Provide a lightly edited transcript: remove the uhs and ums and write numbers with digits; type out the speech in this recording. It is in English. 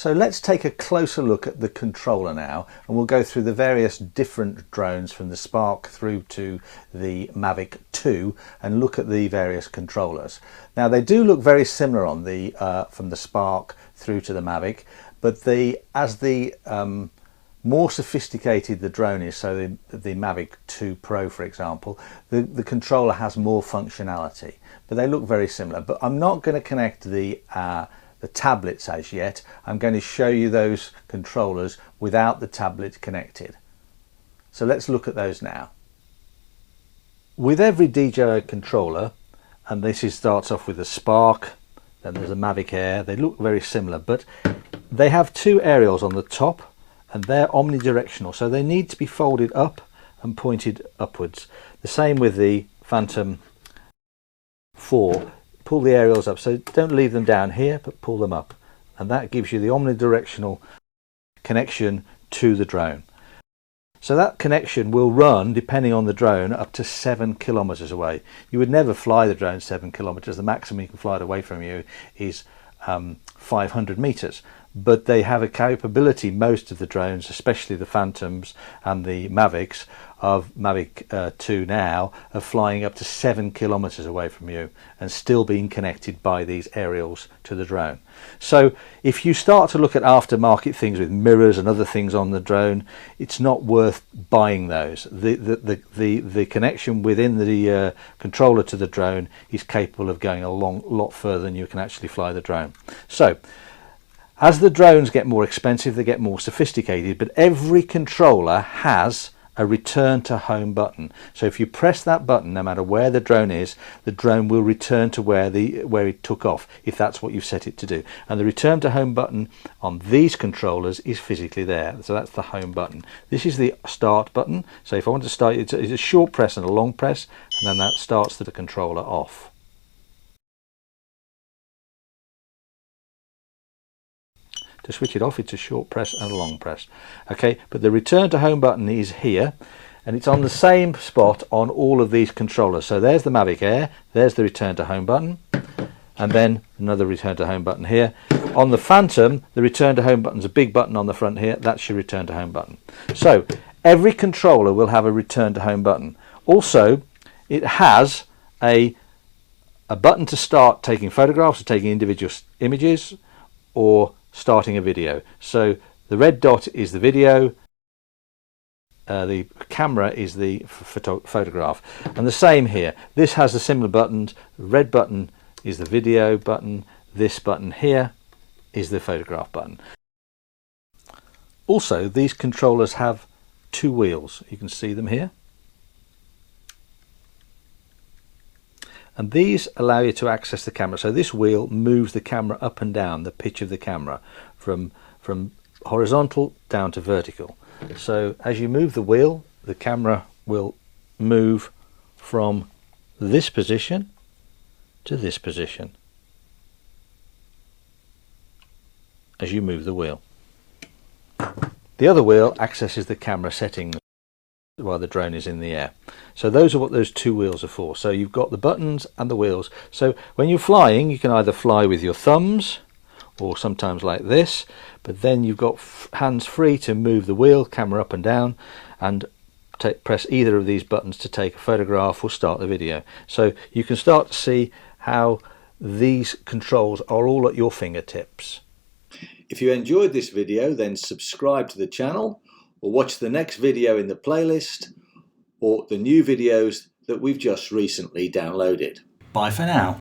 So let's take a closer look at the controller now, and we'll go through the various different drones from the Spark through to the Mavic 2 and look at the various controllers. Now they do look very similar on the from the Spark through to the Mavic, but as the more sophisticated the drone is, so the Mavic 2 Pro for example, the controller has more functionality, but they look very similar. But I'm not going to connect the tablets as yet. I'm going to show you those controllers without the tablet connected. So let's look at those now. With every DJI controller, and this starts off with a Spark, then there's a Mavic Air, they look very similar, but they have two aerials on the top and they're omnidirectional, so they need to be folded up and pointed upwards. The same with the Phantom 4. Pull the aerials up, so don't leave them down here but pull them up, and that gives you the omnidirectional connection to the drone. So that connection will run, depending on the drone, up to 7 kilometers away. You would never fly the drone 7 kilometers. The maximum you can fly it away from you is 500 meters. But they have a capability, most of the drones, especially the Phantoms and the Mavics, of Mavic 2 now, of flying up to 7 kilometers away from you and still being connected by these aerials to the drone. So if you start to look at aftermarket things with mirrors and other things on the drone, it's not worth buying those. The connection within the controller to the drone is capable of going a lot further than you can actually fly the drone. So as the drones get more expensive, they get more sophisticated, but every controller has a return to home button. So if you press that button, no matter where the drone is, the drone will return to where it took off, if that's what you've set it to do. And the return to home button on these controllers is physically there. So that's the home button. This is the start button. So if I want to start, it's a short press and a long press, and then that starts the controller off. To switch it off, it's a short press and a long press. Okay, but the return to home button is here, and it's on the same spot on all of these controllers. So there's the Mavic Air, there's the return to home button, and then another return to home button here. On the Phantom, the return to home button's a big button on the front here. That's your return to home button. So every controller will have a return to home button. Also, it has a button to start taking photographs or taking individual images, or starting a video. So the red dot is the video, the camera is the photograph, and the same here. This has the similar buttons. The red button is the video button, this button here is the photograph button. Also, these controllers have two wheels. You can see them here, and these allow you to access the camera. So this wheel moves the camera up and down, the pitch of the camera, from horizontal down to vertical. So as you move the wheel, the camera will move from this position to this position as you move the wheel. The other wheel accesses the camera settings while the drone is in the air. So those are what those two wheels are for. So you've got the buttons and the wheels. So when you're flying, you can either fly with your thumbs or sometimes like this, but then you've got hands free to move the wheel, camera up and down, and press either of these buttons to take a photograph or start the video. So you can start to see how these controls are all at your fingertips. If you enjoyed this video, then subscribe to the channel, or watch the next video in the playlist, or the new videos that we've just recently downloaded. Bye for now.